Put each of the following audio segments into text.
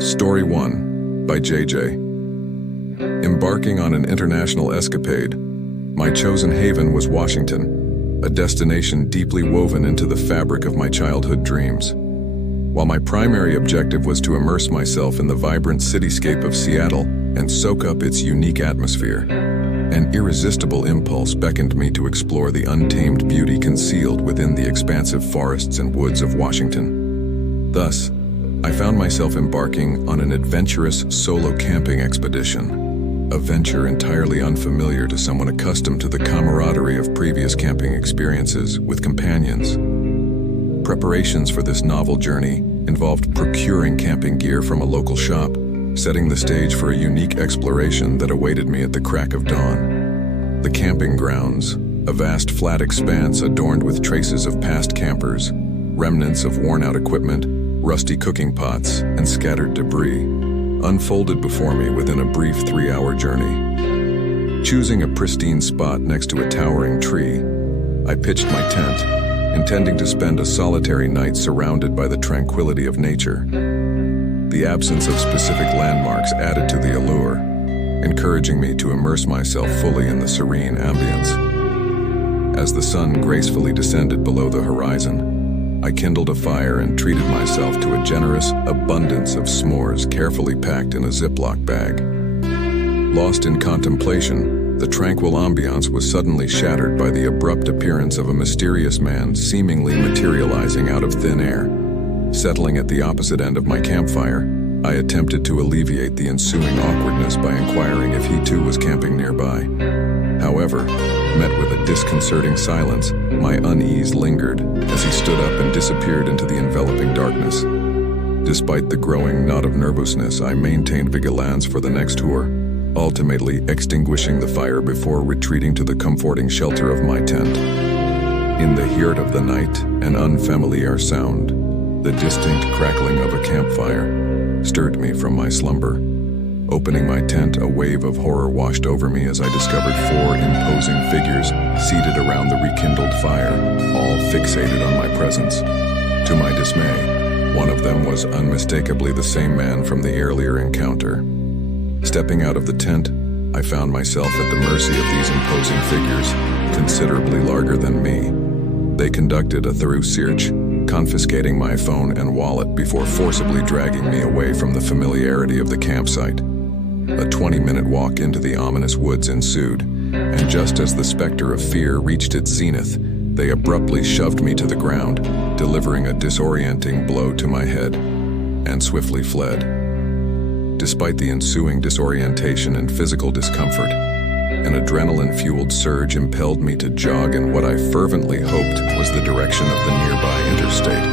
Story 1 by JJ. Embarking on an international escapade, my chosen haven was Washington, a destination deeply woven into the fabric of my childhood dreams. While my primary objective was to immerse myself in the vibrant cityscape of Seattle and soak up its unique atmosphere, an irresistible impulse beckoned me to explore the untamed beauty concealed within the expansive forests and woods of Washington. Thus, I found myself embarking on an adventurous solo camping expedition, a venture entirely unfamiliar to someone accustomed to the camaraderie of previous camping experiences with companions. Preparations for this novel journey involved procuring camping gear from a local shop, setting the stage for a unique exploration that awaited me at the crack of dawn. The camping grounds, a vast flat expanse adorned with traces of past campers, remnants of worn-out equipment, rusty cooking pots, and scattered debris, unfolded before me within a brief 3-hour journey. Choosing a pristine spot next to a towering tree, I pitched my tent, intending to spend a solitary night surrounded by the tranquility of nature. The absence of specific landmarks added to the allure, encouraging me to immerse myself fully in the serene ambience. As the sun gracefully descended below the horizon, I kindled a fire and treated myself to a generous abundance of s'mores carefully packed in a Ziploc bag. Lost in contemplation, the tranquil ambiance was suddenly shattered by the abrupt appearance of a mysterious man seemingly materializing out of thin air. Settling at the opposite end of my campfire, I attempted to alleviate the ensuing awkwardness by inquiring if he too was camping nearby. However, met with a disconcerting silence, my unease lingered as he stood up and disappeared into the enveloping darkness. Despite the growing knot of nervousness, I maintained vigilance for the next tour, ultimately extinguishing the fire before retreating to the comforting shelter of my tent. In the heart of the night, an unfamiliar sound, the distinct crackling of a campfire, stirred me from my slumber. Opening my tent, a wave of horror washed over me as I discovered 4 imposing figures seated around the rekindled fire, all fixated on my presence. To my dismay, one of them was unmistakably the same man from the earlier encounter. Stepping out of the tent, I found myself at the mercy of these imposing figures, considerably larger than me. They conducted a thorough search, confiscating my phone and wallet before forcibly dragging me away from the familiarity of the campsite. A 20-minute walk into the ominous woods ensued, and just as the specter of fear reached its zenith, they abruptly shoved me to the ground, delivering a disorienting blow to my head, and swiftly fled. Despite the ensuing disorientation and physical discomfort, an adrenaline-fueled surge impelled me to jog in what I fervently hoped was the direction of the nearby interstate.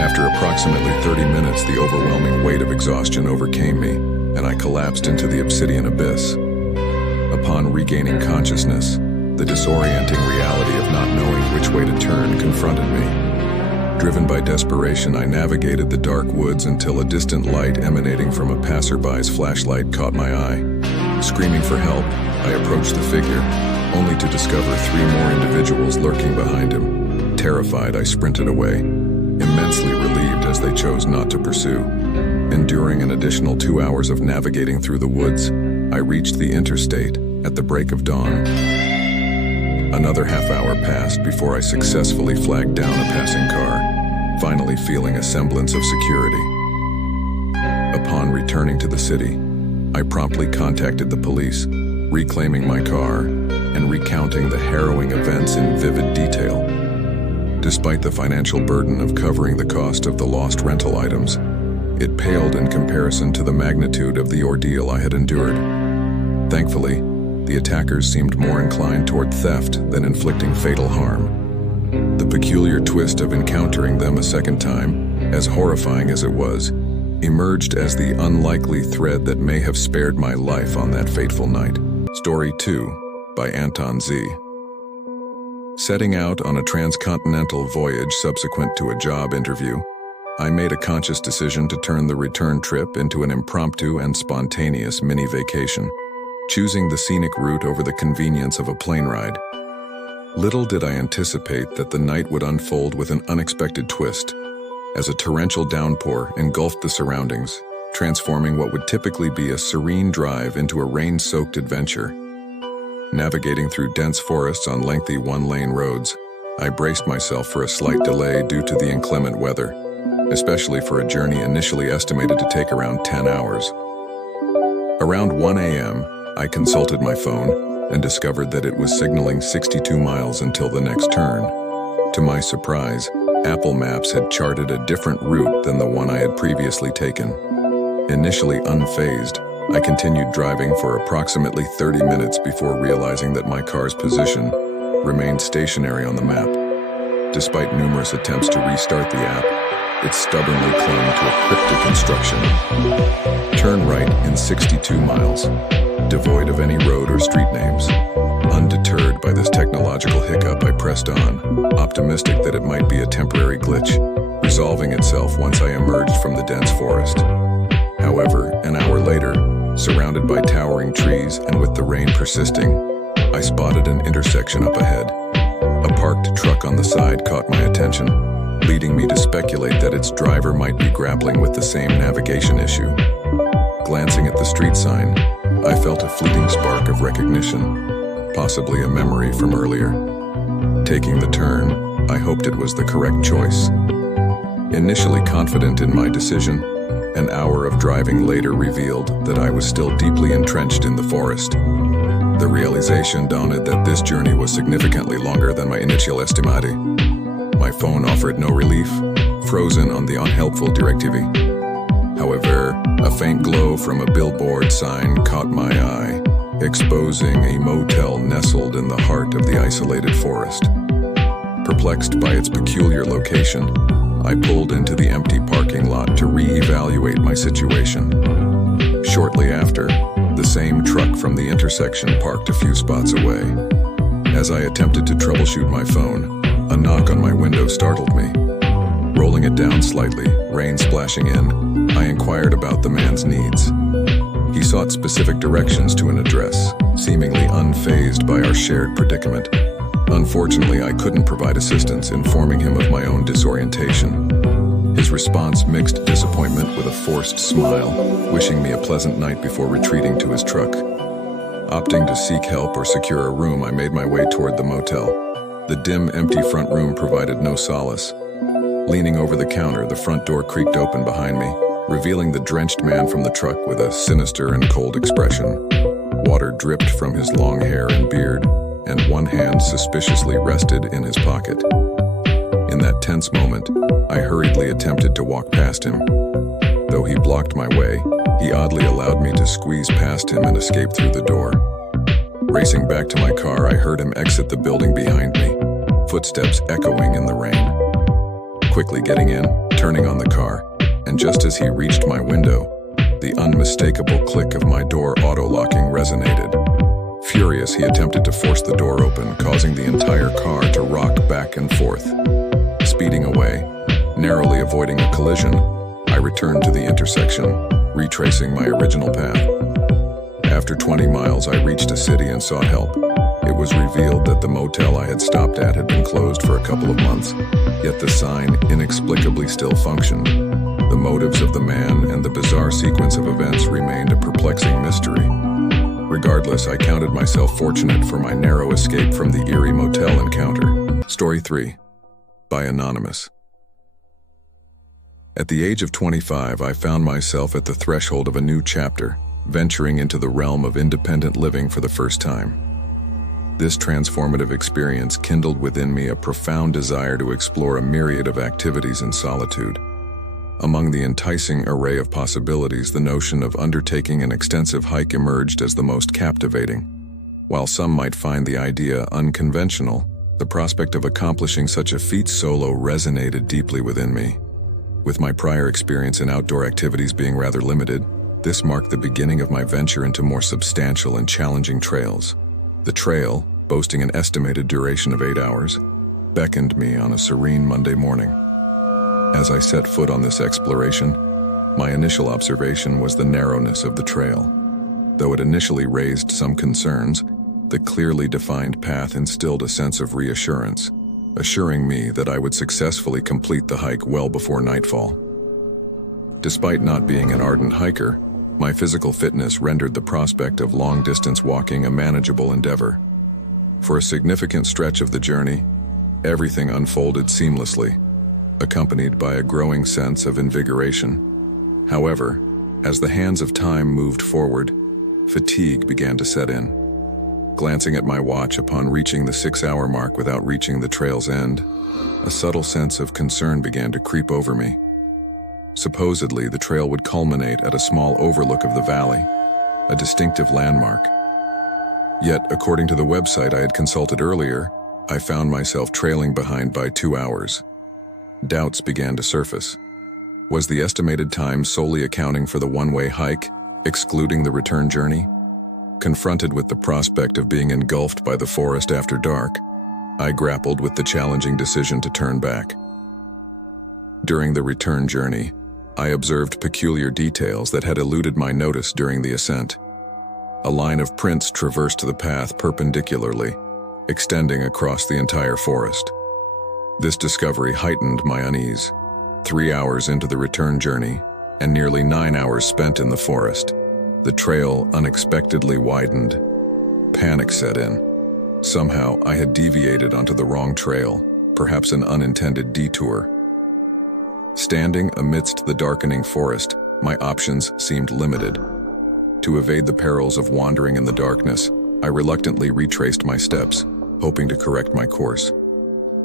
After approximately 30 minutes, the overwhelming weight of exhaustion overcame me, and I collapsed into the obsidian abyss. Upon regaining consciousness, the disorienting reality of not knowing which way to turn confronted me. Driven by desperation, I navigated the dark woods until a distant light emanating from a passerby's flashlight caught my eye. Screaming for help, I approached the figure, only to discover 3 more individuals lurking behind him. Terrified, I sprinted away, immensely relieved as they chose not to pursue. Enduring an additional 2 hours of navigating through the woods, I reached the interstate at the break of dawn. Another half-hour passed before I successfully flagged down a passing car, finally feeling a semblance of security. Upon returning to the city, I promptly contacted the police, reclaiming my car and recounting the harrowing events in vivid detail. Despite the financial burden of covering the cost of the lost rental items, it paled in comparison to the magnitude of the ordeal I had endured. Thankfully, the attackers seemed more inclined toward theft than inflicting fatal harm. The peculiar twist of encountering them a second time, as horrifying as it was, emerged as the unlikely thread that may have spared my life on that fateful night. Story 2 by Anton Z. Setting out on a transcontinental voyage subsequent to a job interview, I made a conscious decision to turn the return trip into an impromptu and spontaneous mini-vacation, choosing the scenic route over the convenience of a plane ride. Little did I anticipate that the night would unfold with an unexpected twist. as a torrential downpour engulfed the surroundings, transforming what would typically be a serene drive into a rain-soaked adventure. Navigating through dense forests on lengthy one-lane roads, I braced myself for a slight delay due to the inclement weather, especially for a journey initially estimated to take around 10 hours. Around 1 a.m., I consulted my phone and discovered that it was signaling 62 miles until the next turn. To my surprise, Apple Maps had charted a different route than the one I had previously taken. Initially unfazed, I continued driving for approximately 30 minutes before realizing that my car's position remained stationary on the map. Despite numerous attempts to restart the app, it stubbornly clung to a cryptic instruction. Turn right in 62 miles, devoid of any road or street names. Undeterred by this technological hiccup, I pressed on, optimistic that it might be a temporary glitch, resolving itself once I emerged from the dense forest. However, an hour later, surrounded by towering trees and with the rain persisting, I spotted an intersection up ahead. A parked truck on the side caught my attention, leading me to speculate that its driver might be grappling with the same navigation issue. Glancing at the street sign, I felt a fleeting spark of recognition, possibly a memory from earlier. Taking the turn, I hoped it was the correct choice. Initially confident in my decision, an hour of driving later revealed that I was still deeply entrenched in the forest. The realization dawned that this journey was significantly longer than my initial estimate. My phone offered no relief, frozen on the unhelpful directive. However, a faint glow from a billboard sign caught my eye, exposing a motel nestled in the heart of the isolated forest. Perplexed by its peculiar location, I pulled into the empty parking lot to re-evaluate my situation. Shortly after, the same truck from the intersection parked a few spots away. As I attempted to troubleshoot my phone, a knock on my window startled me. Rolling it down slightly, rain splashing in, I inquired about the man's needs. He sought specific directions to an address, seemingly unfazed by our shared predicament. Unfortunately, I couldn't provide assistance, informing him of my own disorientation. His response mixed disappointment with a forced smile, wishing me a pleasant night before retreating to his truck. Opting to seek help or secure a room, I made my way toward the motel. The dim, empty front room provided no solace. Leaning over the counter, the front door creaked open behind me, revealing the drenched man from the truck with a sinister and cold expression. Water dripped from his long hair and beard, and one hand suspiciously rested in his pocket. In that tense moment, I hurriedly attempted to walk past him. Though he blocked my way, he oddly allowed me to squeeze past him and escape through the door. Racing back to my car, I heard him exit the building behind me, footsteps echoing in the rain. Quickly getting in, turning on the car, and just as he reached my window, the unmistakable click of my door auto-locking resonated. Furious, he attempted to force the door open, causing the entire car to rock back and forth. Speeding away, narrowly avoiding a collision, I returned to the intersection, retracing my original path. After 20 miles, I reached a city and sought help. It was revealed that the motel I had stopped at had been closed for a couple of months, yet the sign inexplicably still functioned. The motives of the man and the bizarre sequence of events remained a perplexing mystery. Regardless, I counted myself fortunate for my narrow escape from the eerie motel encounter. Story 3. By Anonymous. At the age of 25, I found myself at the threshold of a new chapter, venturing into the realm of independent living for the first time. This transformative experience kindled within me a profound desire to explore a myriad of activities in solitude. Among the enticing array of possibilities, the notion of undertaking an extensive hike emerged as the most captivating. While some might find the idea unconventional, the prospect of accomplishing such a feat solo resonated deeply within me. With my prior experience in outdoor activities being rather limited, this marked the beginning of my venture into more substantial and challenging trails. The trail, boasting an estimated duration of 8 hours, beckoned me on a serene Monday morning. As I set foot on this exploration, my initial observation was the narrowness of the trail. Though it initially raised some concerns, the clearly defined path instilled a sense of reassurance. assuring me that I would successfully complete the hike well before nightfall. Despite not being an ardent hiker, my physical fitness rendered the prospect of long-distance walking a manageable endeavor. For a significant stretch of the journey, everything unfolded seamlessly, accompanied by a growing sense of invigoration. However, as the hands of time moved forward, fatigue began to set in. Glancing at my watch upon reaching the 6-hour mark without reaching the trail's end, a subtle sense of concern began to creep over me. Supposedly, the trail would culminate at a small overlook of the valley, a distinctive landmark. Yet, according to the website I had consulted earlier, I found myself trailing behind by 2 hours. Doubts began to surface. Was the estimated time solely accounting for the one-way hike, excluding the return journey? Confronted with the prospect of being engulfed by the forest after dark, I grappled with the challenging decision to turn back. During the return journey, I observed peculiar details that had eluded my notice during the ascent. A line of prints traversed the path perpendicularly, extending across the entire forest. This discovery heightened my unease. 3 hours into the return journey, and nearly 9 hours spent in the forest, the trail unexpectedly widened. Panic set in. Somehow I had deviated onto the wrong trail, perhaps an unintended detour. Standing amidst the darkening forest, my options seemed limited. To evade the perils of wandering in the darkness, I reluctantly retraced my steps, hoping to correct my course.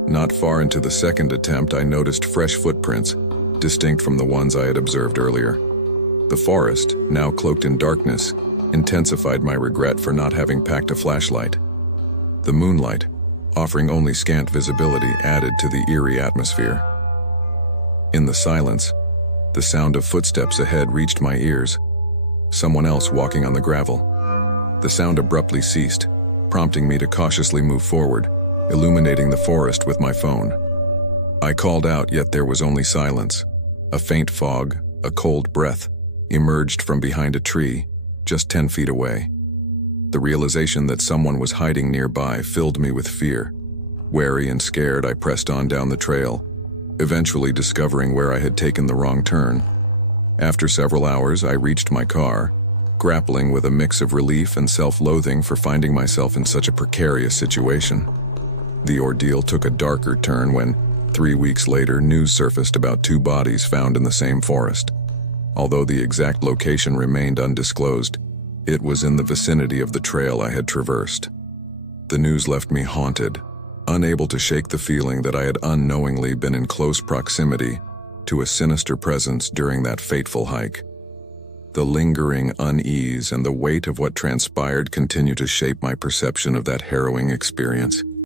Not far into the second attempt, I noticed fresh footprints, distinct from the ones I had observed earlier. The forest, now cloaked in darkness, intensified my regret for not having packed a flashlight. The moonlight, offering only scant visibility, added to the eerie atmosphere. In the silence, the sound of footsteps ahead reached my ears. Someone else walking on the gravel. The sound abruptly ceased, prompting me to cautiously move forward, illuminating the forest with my phone. I called out, yet there was only silence. A faint fog, a cold breath, emerged from behind a tree, just 10 feet away. The realization that someone was hiding nearby filled me with fear. Wary and scared, I pressed on down the trail, eventually discovering where I had taken the wrong turn. After several hours, I reached my car, grappling with a mix of relief and self-loathing for finding myself in such a precarious situation. The ordeal took a darker turn when, 3 weeks later, news surfaced about 2 bodies found in the same forest. Although the exact location remained undisclosed, it was in the vicinity of the trail I had traversed. The news left me haunted, unable to shake the feeling that I had unknowingly been in close proximity to a sinister presence during that fateful hike. The lingering unease and the weight of what transpired continue to shape my perception of that harrowing experience.